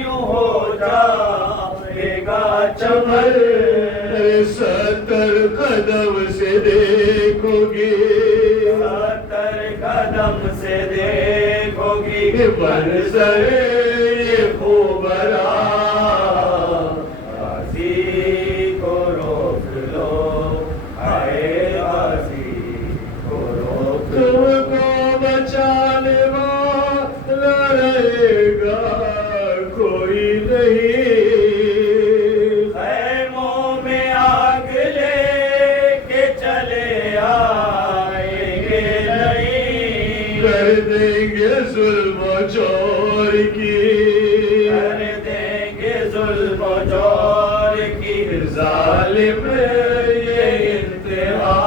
یوں ہو جائے گا چمن. 70 قدم سے دیکھو گی 70 قدم سے دیکھو گی منظر یہ خوبرا. غازی کو روک لو آئے غازی کو روک تم لو. کو بچانے والا رہے گا کوئی نہیں. خیموں میں آگ لے کے چلے آئیں گے نہیں. کر دیں گے ظلم و جور کی کر دیں گے ظلم و جور کی ظالم یہ انتہا.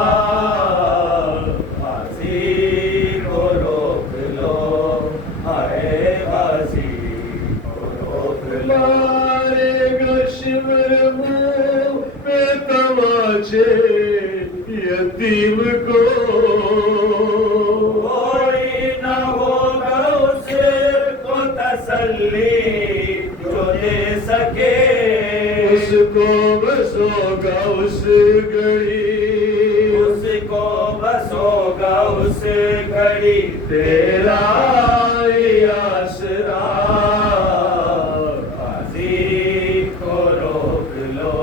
غازی کو روک لو آئے غازی کو روک لو. مارے گا شمر منہ پہ تماچے یتیم کو. کوئی نہ ہوگا اس کو تسلی جو دے سکے. اس کو بس ہوگا اس گھڑی اس کو بس ہوگا اس گھڑی تیرا یہ آسرا. غازی کو روک لو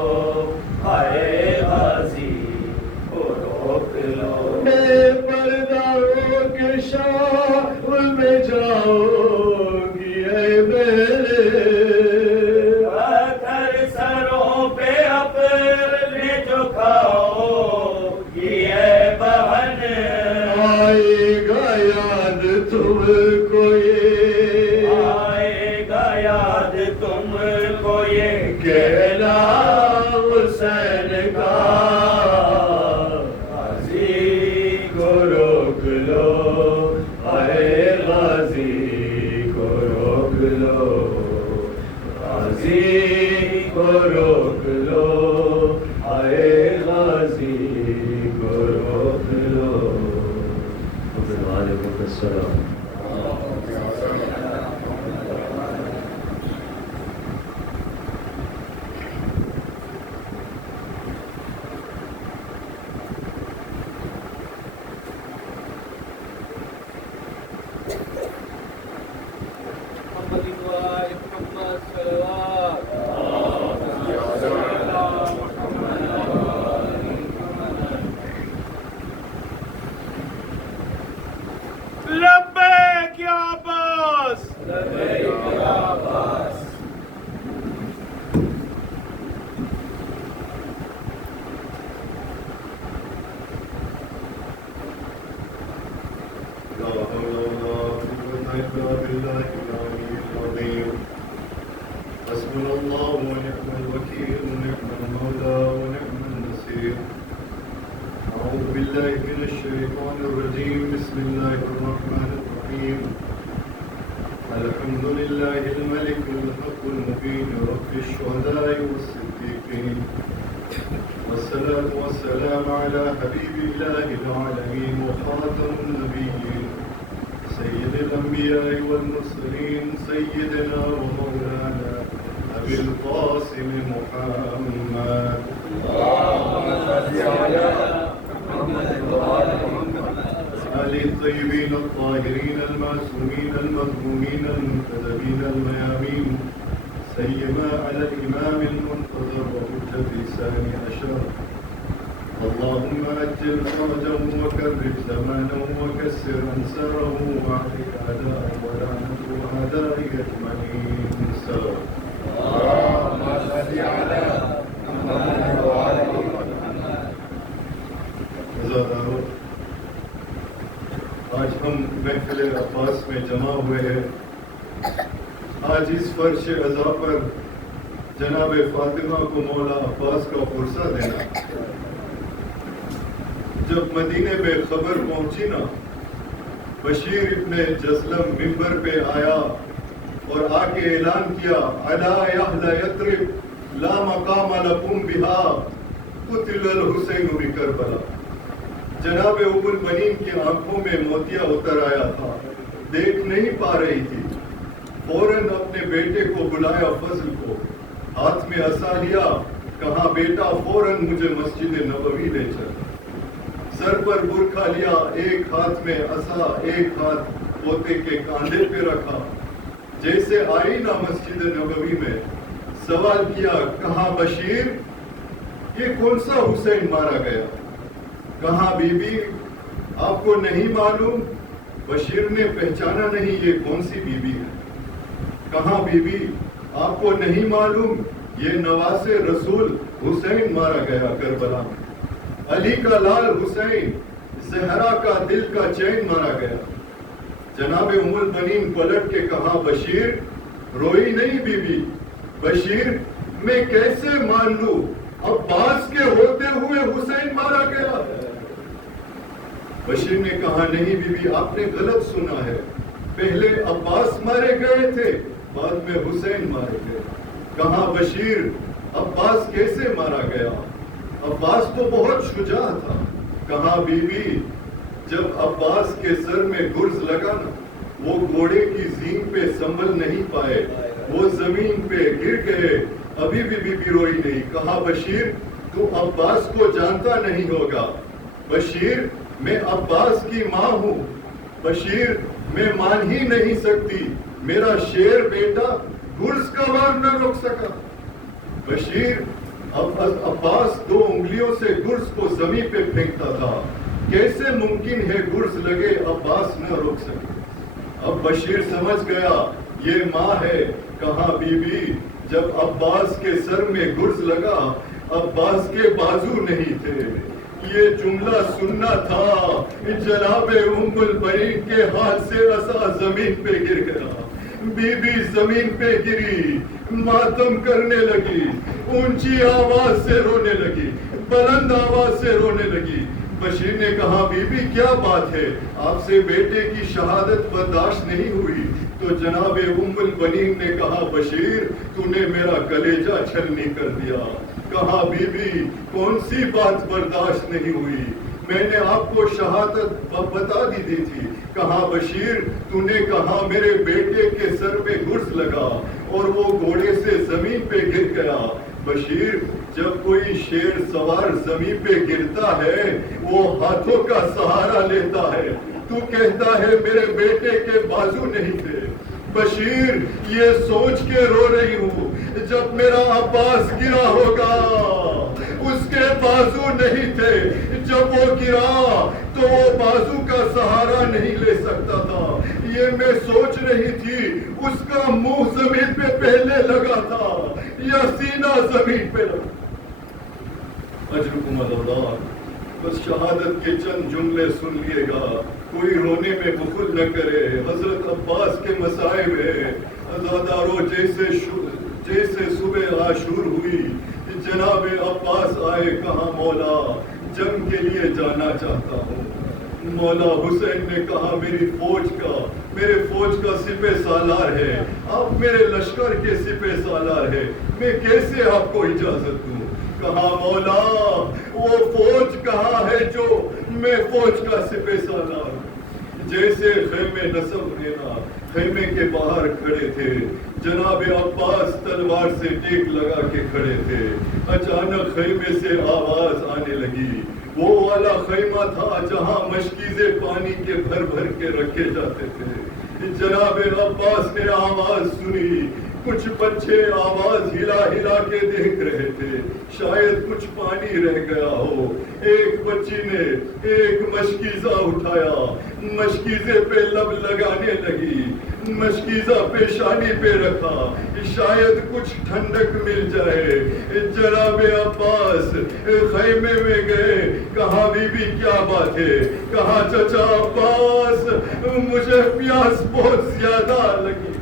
آئے غازی کو روک لو. میں پردوں کے شاہ میں جاؤ گی اے میرے. پتھر سروں پہ اپنے جھکاؤ یہ بہن. آئے گا یاد تم کو یہ آئے گا یاد تم کو یہ کہنا حسین کا. غازی کو روک لو اے غازی کو روک لو. غازی کو روک لو اے غازی کو روک لو. وعلیکم السلام. لبیک یا عباس. لبیک یا عباس. لا حول ولا قوة إلا بالله العلي العظيم. حسبنا الله ونعم الوكيل ونعم المولى ونعم النصير. أعوذ بالله من الشيطان الرجيم. بسم الله الرحمن الرحيم. الحمد لله الملك الحق المبين رب الشهداء والصديقين. والصلاة والسلام على حبيب إله العالمين وخاتم النبيين سيد الأنبياء والمرسلين سيدنا ومولانا أبي القاسم محمد. اللهم صل على محمد وعلى محمد. آل الطيبين الطاهرين المعصومين المظلومين المنتدبين الميامين سيما على الإمام المنتظر وحجة ثاني عشر. اللهم أجل فرجه وكرر زمانه وكسر أنساره وأعطك أعداءه ولعنة أعدائه أجمعين. اللهم صل على محمد وعلى محمد. عزادارو، آج ہم محفل عباس میں جمع ہوئے ہیں. آج اس فرش عزا پر جناب فاطمہ کو مولا عباس کا فرصہ دینا. جب مدینے میں خبر پہنچی نا، بشیر ابن جسلم ممبر پہ آیا اور آ کے اعلان کیا الا اہل یثرب لا مقام لکم بہا قتل الحسین بکربلا. جناب ام المؤمنین کی آنکھوں میں موتیا اتر آیا تھا، دیکھ نہیں پا رہی تھی. فوراً اپنے بیٹے کو بلایا فضل کو، ہاتھ میں عصا لیا، کہا بیٹا فوراً مجھے مسجد نبوی لے چل۔ سر پر برکھا لیا، ایک ہاتھ میں عصا، ایک ہاتھ پوتے کے کاندھے پہ رکھا۔ جیسے آئی نا مسجد نبوی میں، سوال کیا، کہا بشیر یہ کون سا حسین مارا گیا؟ کہا بی بی آپ کو نہیں معلوم؟ بشیر نے پہچانا نہیں یہ کون سی بی بی ہے۔ کہا بی بی آپ کو نہیں معلوم یہ نواز رسول حسین مارا گیا کربلا میں، علی کا لال حسین، زہرا کا دل کا چین مارا گیا۔ جناب ام البنین پلٹ کے کہا بشیر روئی نہیں بی بی، بشیر میں کیسے مان لوں عباس کے ہوتے ہوئے حسین مارا گیا؟ بشیر نے کہا نہیں بی بی آپ نے غلط سنا ہے، پہلے عباس مارے گئے تھے، بعد میں حسین مارے گئے۔ کہا بشیر عباس کیسے مارا گیا؟ عباس تو بہت شجاع تھا۔ کہا بی بی جب عباس کے سر میں گرز لگا نا، وہ گھوڑے کی زین پہ سنبھل نہیں پائے، وہ زمین پہ گر گئے، ابھی بھی بی بی روئی نہیں۔ کہا بشیر تو عباس کو جانتا نہیں ہوگا۔ بشیر میں عباس کی ماں ہوں، بشیر میں مان ہی نہیں سکتی میرا شیر بیٹا گرز کا وار نہ روک سکا۔ بشیر عباس 2 انگلیوں سے گرز کو زمین پہ پھینکتا تھا، کیسے ممکن ہے گرز لگے عباس نہ روک سکے؟ اب بشیر سمجھ گیا یہ ماں ہے۔ کہا بی بی جب عباس کے سر میں گرز لگا عباس کے بازو نہیں تھے، یہ جملہ سننا تھا، جناب ام البنین کے ہاتھ سے عصا زمین پہ گر گیا، بی بی زمین پہ گری، ماتم کرنے لگی، اونچی آواز سے رونے لگی، بلند آواز سے رونے لگی۔ بشیر نے کہا بی بی کیا بات ہے، آپ سے بیٹے کی شہادت برداشت نہیں ہوئی؟ تو جناب ام البنین نے کہا بشیر تو نے میرا کلیجہ چھلنی کر دیا۔ کہا بی بی کون سی بات برداشت نہیں ہوئی؟ میں نے آپ کو شہادت بتا دی تھی۔ کہا بشیر تو نے کہا میرے بیٹے کے سر پہ گرز لگا اور وہ گھوڑے سے زمین پہ گر گیا۔ بشیر جب کوئی شیر سوار زمین پہ گرتا ہے وہ ہاتھوں کا سہارا لیتا ہے، تو کہتا ہے میرے بیٹے کے بازو نہیں تھے۔ بشیر یہ سوچ کے رو رہی ہوں جب میرا عباس گرا ہوگا اس کے بازو نہیں تھے، جب وہ گرا تو وہ بازو کا سہارا نہیں لے سکتا تھا، یہ میں سوچ رہی تھی اس کا منہ زمین پہ پہلے لگا تھا یا سینہ زمین پہ لگا۔ اجرکم اللہ، بس شہادت کے چند جملے سن لیے گا، کوئی رونے میں بخل نہ کرے۔ حضرت عباس کے مصائب ہے، عزادارو جیسے صبح عاشور ہوئی، جناب عباس آئے، کہا مولا جنگ کے لیے جانا چاہتا ہوں۔ مولا حسین نے کہا میرے فوج کا سپہ سالار ہے، آپ میرے لشکر کے سپہ سالار ہے، میں کیسے آپ کو اجازت دوں؟ کہا مولا وہ فوج کہاں ہے جو میں فوج کا سپہ سالار ہوں؟ جیسے خیمے نصب لینا، خیمے کے باہر کھڑے تھے، جناب عباس تلوار سے ٹیک لگا کے کھڑے تھے، اچانک خیمے سے آواز آنے لگی۔ وہ والا خیمہ تھا جہاں مشکیزیں پانی کے بھر بھر کے رکھے جاتے تھے۔ جناب عباس نے آواز سنی، کچھ بچے آواز ہلا ہلا کے دیکھ رہے تھے، شاید کچھ پانی رہ گیا ہو۔ ایک بچی نے ایک مشکیزہ اٹھایا، مشکیزے پہ لب لگانے لگی، مشکیزہ پیشانی پہ رکھا، شاید کچھ ٹھنڈک مل جائے۔ جناب عباس خیمے میں گئے، کہا بی بی کیا بات ہے؟ کہا چچا عباس مجھے پیاس بہت زیادہ لگی۔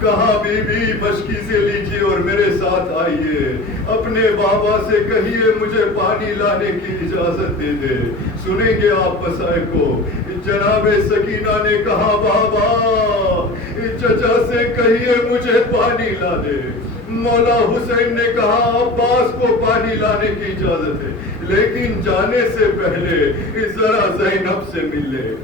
کہا بی بی مشکیزیں لیجیے اور میرے ساتھ آئیے، اپنے بابا سے کہیے مجھے پانی لانے کی اجازت دے دے، سنیں گے آپ مسائب کو۔ جناب سکینہ نے کہا بابا چچا سے کہیے مجھے پانی لا دے۔ مولا حسین نے کہا عباس کو پانی لانے کی اجازت ہے، لیکن جانے سے پہلے ذرا زینب سے مل لے۔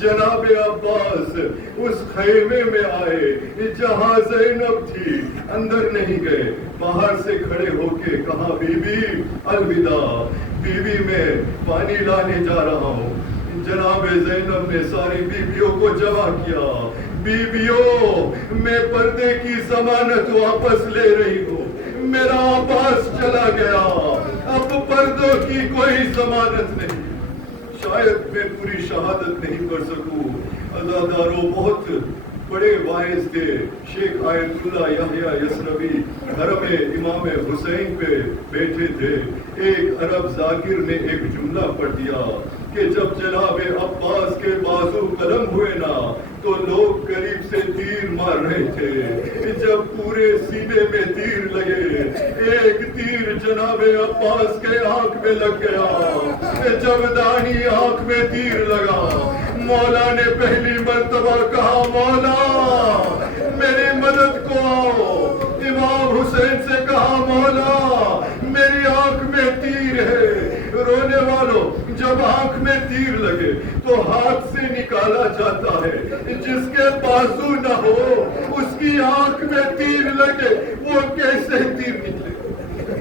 جناب عباس اس خیمے میں آئے جہاں زینب تھی، اندر نہیں گئے، باہر سے کھڑے ہو کے کہا بی بی الوداع، بی بی میں پانی لانے جا رہا ہوں۔ جناب زینب نے ساری بیویوں کو جمع کیا، بیویوں میں پردے کی ضمانت واپس لے رہی ہوں، میرا عباس چلا گیا، اب پردوں کی کوئی ضمانت نہیں۔ شاید میں پوری شہادت نہیں کر سکوں، عزاداروں بہت بڑے واعظ تھے، شیخ آیت اللہ یحییٰ یثربی حرم امام حسین پہ بیٹھے تھے۔ ایک عرب ذاکر نے ایک جملہ پڑھ دیا کہ جب جناب عباس کے بازو قلم ہوئے نا تو لوگ قریب سے تیر مار رہے تھے، جب پورے سینے میں تیر لگے، ایک تیر جناب عباس کے آنکھ میں لگ گیا، جب دانی آنکھ میں تیر لگا، مولا نے پہلی مرتبہ کہا مولا میری مدد کو آؤ، امام حسین سے کہا مولا میری آنکھ میں تیر ہے۔ رونے والوں جب آنکھ میں تیر لگے تو ہاتھ سے نکالا جاتا ہے، جس کے بازو نہ ہو اس کی آنکھ میں تیر لگے وہ کیسے تیر نکلے؟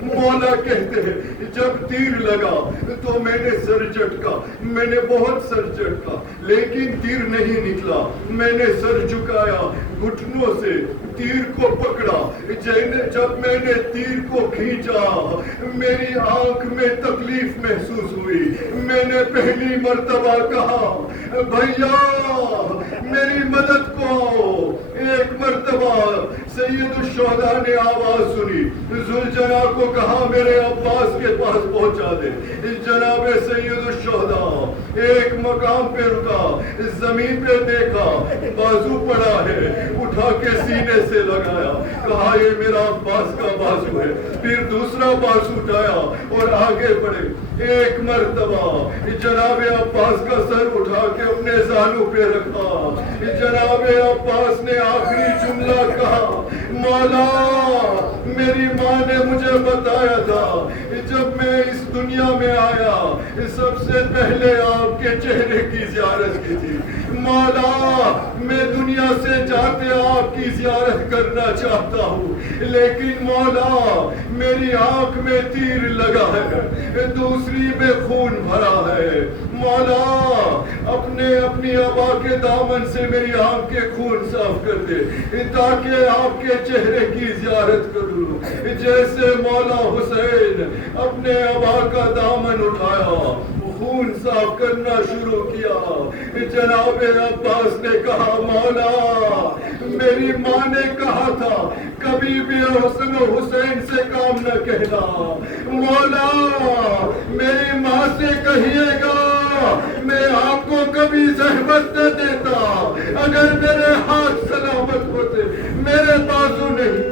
مولا کہتے ہیں جب تیر لگا تو میں نے سر جھٹکا، میں نے بہت سر جھٹکا لیکن تیر نہیں نکلا، میں نے سر جھکایا، گھٹنوں سے تیر کو پکڑا، جب میں نے تیر کو کھینچا میری آنکھ میں تکلیف محسوس ہوئی، میں نے پہلی مرتبہ کہا بھیا میری مدد کو آؤ۔ ایک مرتبہ سید الشہداء نے آواز سنی، ذوالجناح کو کہا میرے عباس کے پاس پہنچا دے۔ جناب سید الشہداء ایک مقام پہ رکا، زمین پہ دیکھا بازو پڑا ہے، اٹھا کے سینے سے لگایا، کہا یہ میرا عباس کا بازو ہے، پھر دوسرا بازو اٹھایا اور آگے بڑھے۔ ایک مرتبہ جناب عباس کا سر اٹھا کے اپنے زانوں پہ رکھا، جناب عباس نے آخری جملہ کہا مولا میری ماں نے مجھے بتایا تھا جب میں اس دنیا میں آیا سب سے پہلے آپ کے چہرے کی زیارت کی تھی، مولا میں دنیا سے جاتے آپ کی زیارت کرنا چاہتا ہوں لیکن مولا میری آنکھ میں تیر لگا ہے، دوسری میں خون بھرا ہے، مولا اپنی ابا کے دامن سے میری آنکھ کے خون صاف کر دے تاکہ آپ کے چہرے کی زیارت کروں۔ جیسے مولا حسین اپنے ابا کا دامن اٹھایا خون صاف کرنا شروع کیا، جناب عباس نے کہا مولا میری ماں نے کہا تھا کبھی بھی حسن و حسین سے کام نہ کہنا، مولا میری ماں سے کہیے گا میں آپ کو کبھی زحمت نہ دیتا، اگر میرے ہاتھ سلامت ہوتے میرے بازو نہیں تھے۔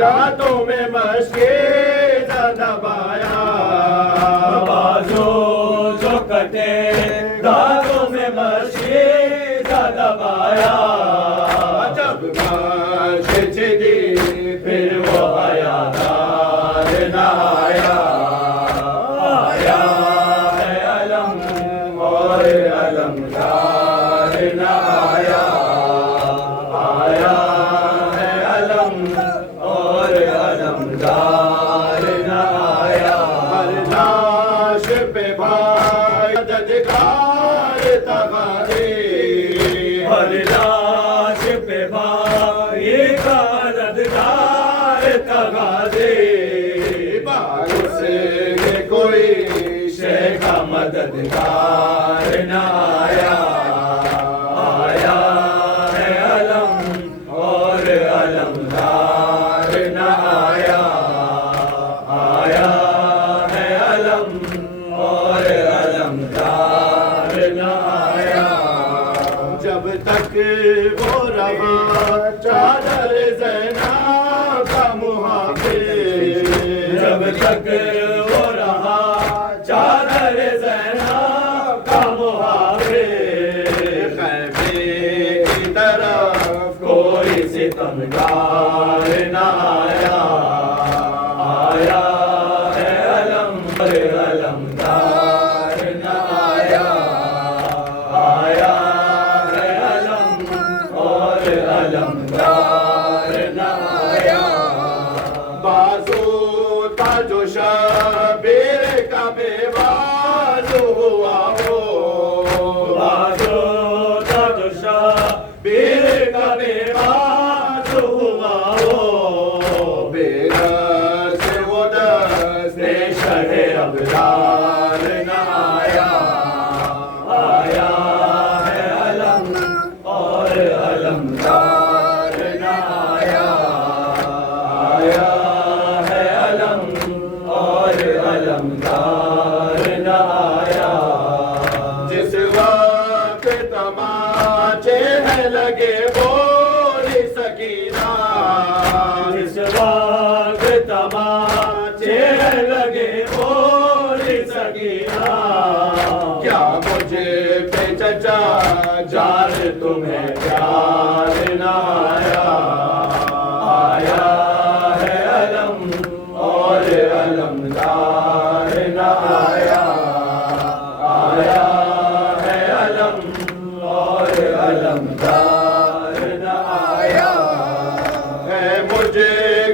دانتوں میں مشکل دبایا بازو جو کٹے دانتوں میں مشکل دبایا جب مشق چلی پھر وہ آیا دار نہ آیا آیا ہے علم اور علمدار نہ آیا آیا ہے علم اور علمدار نہ آیا ہر لاش پہ بھائی مددگار تغاری ہر لاش پہ بھائی مددگار تغاری باعث کوئی شیخ کا مددگار نہ آیا آیا ہے علم اور علمدار نہ آیا آیا ہے علم اور علمدار نہ آیا جب تک وہ رہا چادر زینب کا محافظ جب تک وہ رہا چادر زینب کا محافظ خیمے کی طرف کوئی ستمگار نہ آیا آیا ہے علم اور علمدار نہ آیا آیا ہے علم اور علمدار نہ آیا بازو تھا جو شبیر کا بے بازو ہوا ہو بازو تھا جو شبیر کا بے بازو ہوا ہو بے دست سے وہ دست شہ ابرار نہ آیا آیا ہے علم اور علمدار نہ آیا آیا ہے علم اور علمدار نہ آیا جس وقت تماچے ہیں لگے بولی سکینہ جس وقت تماچے ہیں لگے بولی سکینہ کیا مجھے پہ چچا جان تمہیں پیار نہ آیا آیا ہے علم اور علمدار نہ آیا آیا ہے علم اور علمدار نہ آیا ہے مجھے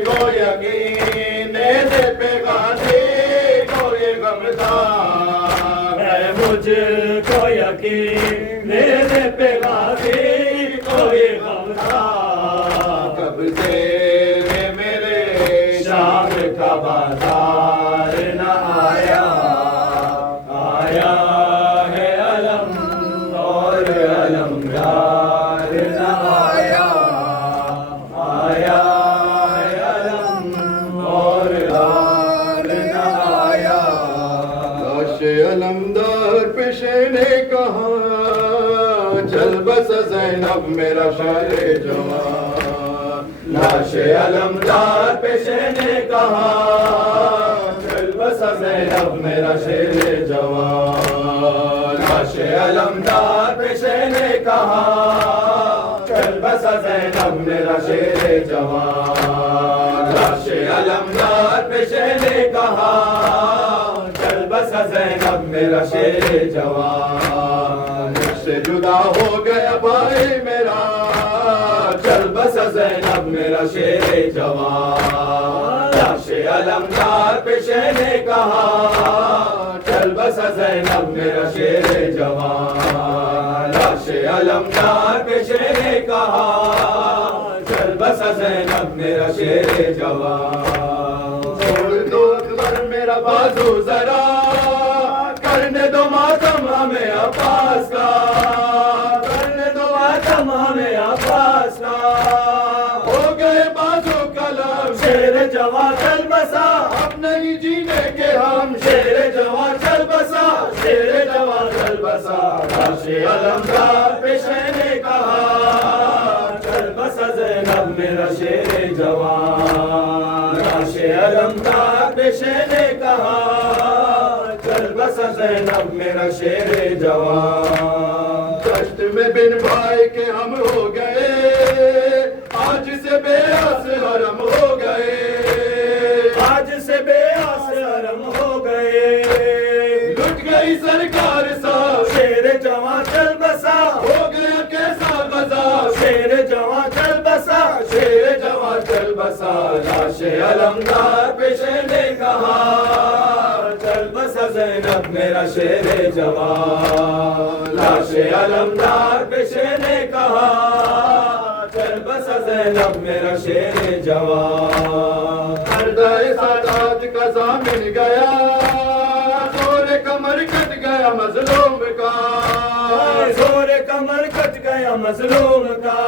کو یقین دے پہ غازی کو یہ غمزدار ہے مجھے کو یقین دے پہ غازی کو یہ غمزدار کب سے میرے شام کا بازار نہ آیا آیا ہے علم اور علمدار نہ آیا آیا ہے علم اور علمدار نہ آیا لاش علمدار پیشے نے کہا چل بس زینب میرا شاعر جوان لاش علمدار پیشے نے کہا چل بس زینب میرا شیر جوان لاش علمدار پیشے نے کہا چل بس زینب میرا شیر جوان لاش علمدار پیشے نے کہا چل بس زینب میرا شیر جوان مجھ سے جدا ہو گیا بھائی میرا چل بس زینب میرا شیر جوان لاش علمدار پیشے نے کہا چل بس زینب میرا شیر جوان لاش علمدار پیشے نے کہا چل بس زینب میرا شیر جوان چھوڑ دو اکبر میرا بازو ذرا کرنے دو ماتم ہمیں عباس کا کرنے دو ماتم ہمیں عباس کا ہو گئے بازو کلام شیر جوان چل بسا اب نہیں جینے کے ہم شیر جوان چل بسا شیر جوان چل بسا لاش علمدار پیشے نے کہا چل بسا زینب میرا شیر جوان لاش علمدار پیشے نے کہا چل بسا زینب میرا شیر جوان کشت میں بن بھائی کے ہم ہو گئے آج سے بے آس حرم ہو گئے آج سے بے آس حرم ہو گئے لٹ گئی سرکار صاحب شیر جوان چل بسا ہو گیا کیسا غزا شیر جوان چل بسا شیر جوان چل بسا لاش علمدار پیشے نے کہا چل بسا زینب میرا شیر جوان لاش علمدار پیشے نے کہا چل بسا زینب میرا شیر جوان پردہ سادات کا ضامن گیا زور کمر کٹ گیا مظلوم کا زور کمر کٹ گیا مظلوم کا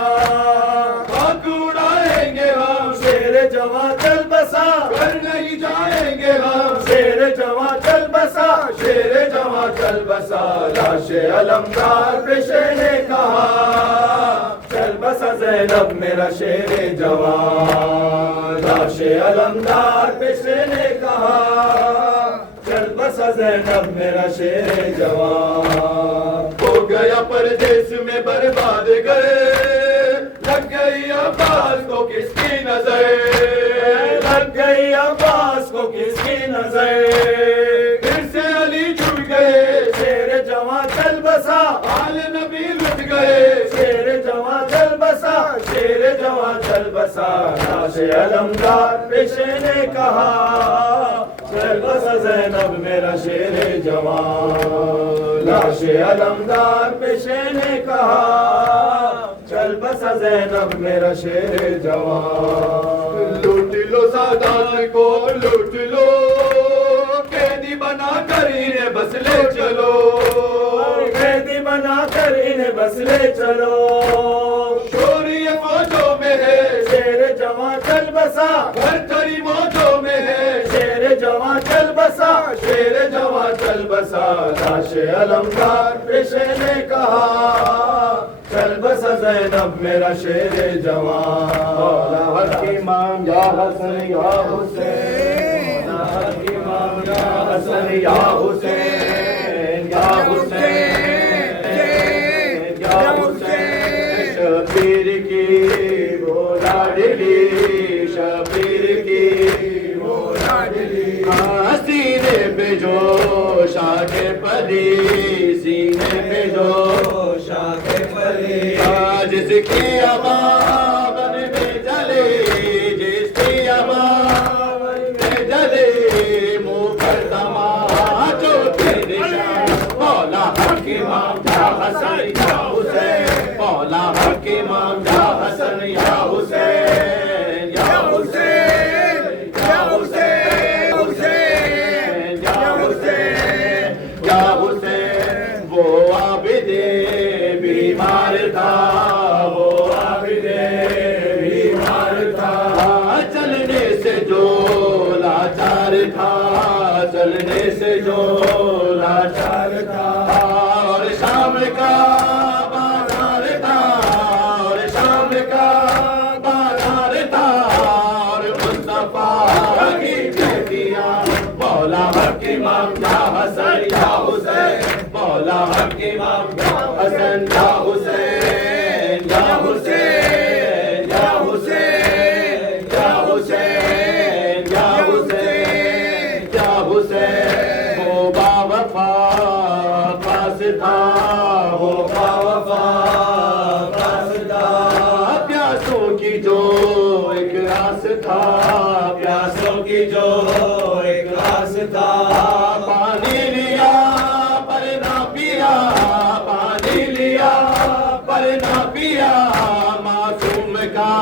خاک اڑائیں گے ہم شیر جوان چل بسا گھر نہیں جائیں گے ہم شیر جوان چل بسا شیر جوان چل بسا لاش علمدار پیشے نے کہا چل بسا زینب میرا شیر جوان لاش علمدار پیشے نے کہا چل بسا زینب میرا شیر جوان ہو گیا پردیس میں برباد گئے لگ گئی عباس کو کس کی نظر لگ گئی عباس کو کس کی نظر پھر سے علی چھوٹ گئے شیر جوان چل بسا آل نبی لٹ گئے شیر جوان چل بسا شیر جوان چل بسا لاش علمدار پیشے نے کہا چل بسا زینب میرا شیر جوان لاش علمدار پیشے نے کہا چل بسا زینب میرا شیر جوان لوٹ لو سادات کو لوٹ لو قیدی بنا کر انہیں بس لے چلو قیدی بنا کر انہیں بس لے چلو شور یہ فوجوں میں ہے شیر جوان چل بسا گھر تری موجوں میں ہے شیر جوان چل بسا شیر جوان چل بسا لاش علمدار پیشے نے کہا چل بسا زینب میرا شیر جوان حق امام یا حسن یا حسین امام یا حسن یا حسین یا حسین یا حسین شبیر کی وہ لاڈلی شبیر کی وہ لاڈلی سینے پہ جو شاہ پری سینے پہ جو شاہ پری جس کی آباد میں جلے جس کی آباد میں جلے منہ پر تماچو کے نشان مولا حق امام یا حسن یا حسین مولا حق امام یا حسن یا حسین یا حسین یا حسین حسین یا حسین یا حسین وہ عابد بیمار تھا وہ عابد بیمار تھا چلنے سے جو لاچار تھا چلنے سے جو لاچار تھا اور شام کا بازار تھا اور شام کا بازار تھا اور مصطفیٰ کی بیٹیاں مولا حق امام یا حسن یا حسین مولا حق امام یا حسن یا حسین یا حسین یا حسین یا حسین یا حسین یا حسین وہ باوفا پاس تھا وہ باوفا پاس تھا پیاسوں کی جو ایک راس تھا پیاسوں کی جو ایک راس تھا پانی لیا پر نہ پیا پانی لیا پر نہ پیا معصوم کا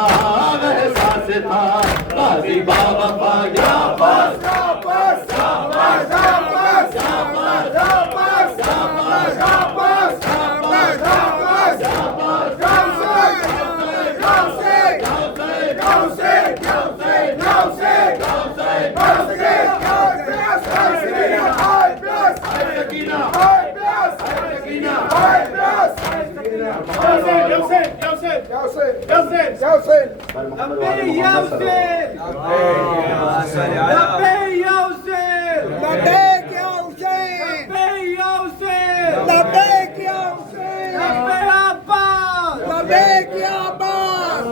احساس تھا غازی باوفا یا پاس Hussein! لبیک یا حسین لبیک یا حسین لبیک یا حسین لبیک یا حسین لبیک یا حسین لبیک عباس لبیک یا عباس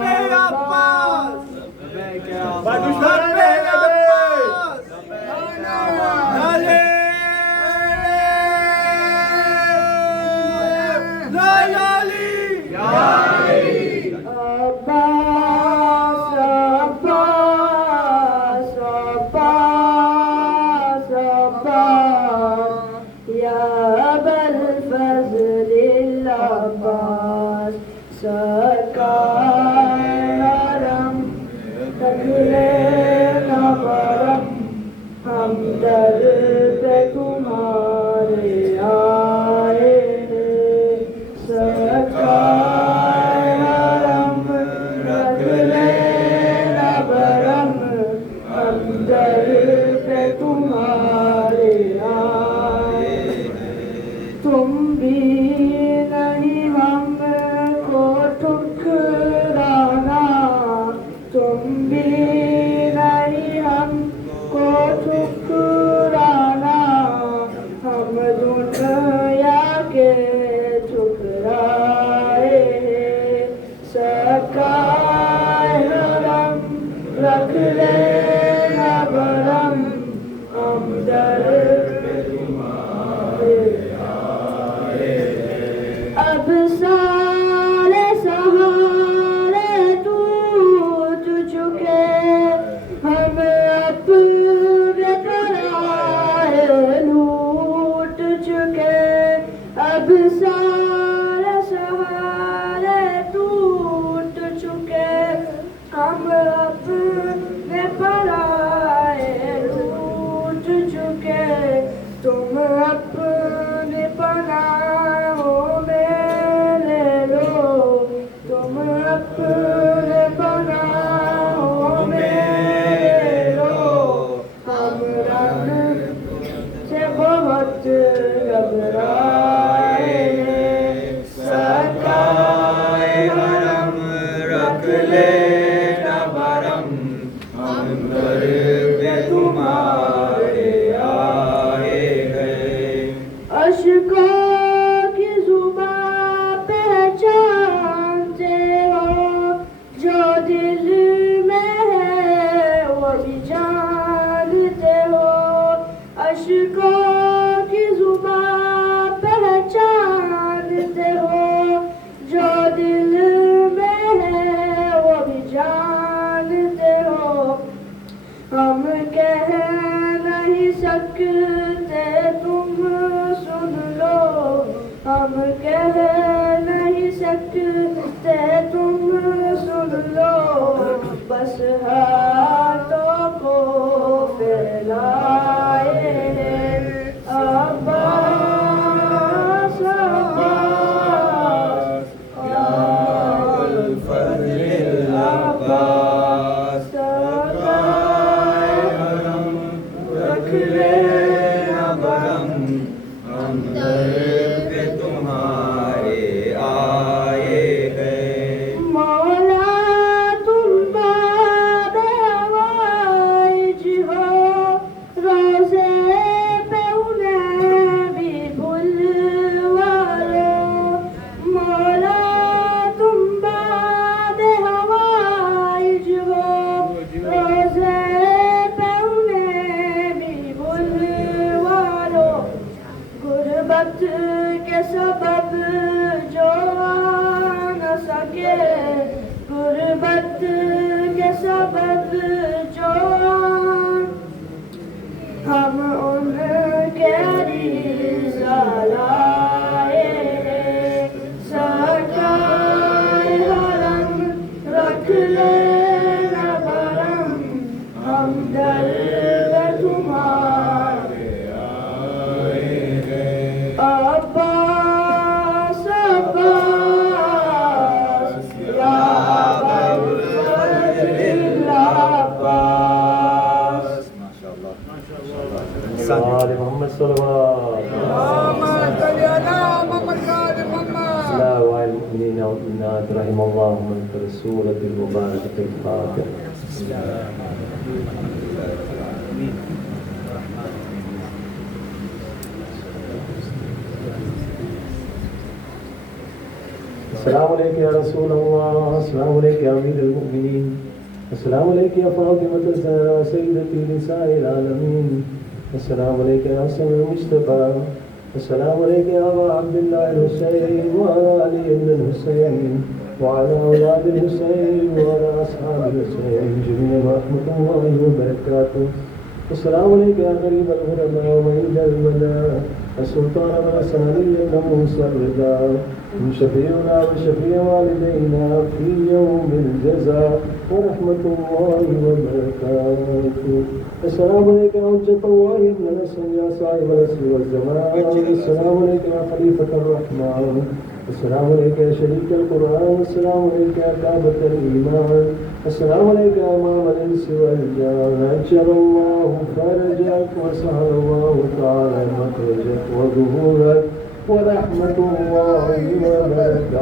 لبیک عباس لبیک لبیک رحم الله من السورة المباركة الفاتحة. السلام عليك يا رسول الله، السلام عليك يا أمير المؤمنين، السلام عليك يا فاطمة الزهراء سيدتي نساء العالمين، السلام عليك يا حسن المجتبى، السلام عليك يا أبا عبد الله الحسين وعلى علي بن الحسين وعلى أولاد الحسين وعلى أصحاب الحسين جميعا ورحمة الله وبركاته. السلام عليك يا غريب الغرباء وعند الوداع السلطان والسنانية موسى الرضا شفيعنا وشفيع والدينا في يوم الجزاء ورحمة الله وبركاته. السلام عليك يا حجة الله ابن الحسن يا صاحب العصر والزمان، السلام عليك يا خليفة الرحمن، السلام عليك يا شريك القرآن، السلام عليك يا كعبة الإيمان، السلام عليك يا إمام الإنس والجان، أجل الله فرجك وسهل الله تعالى مخرجك وظهورك ورحمة الله وبركاته.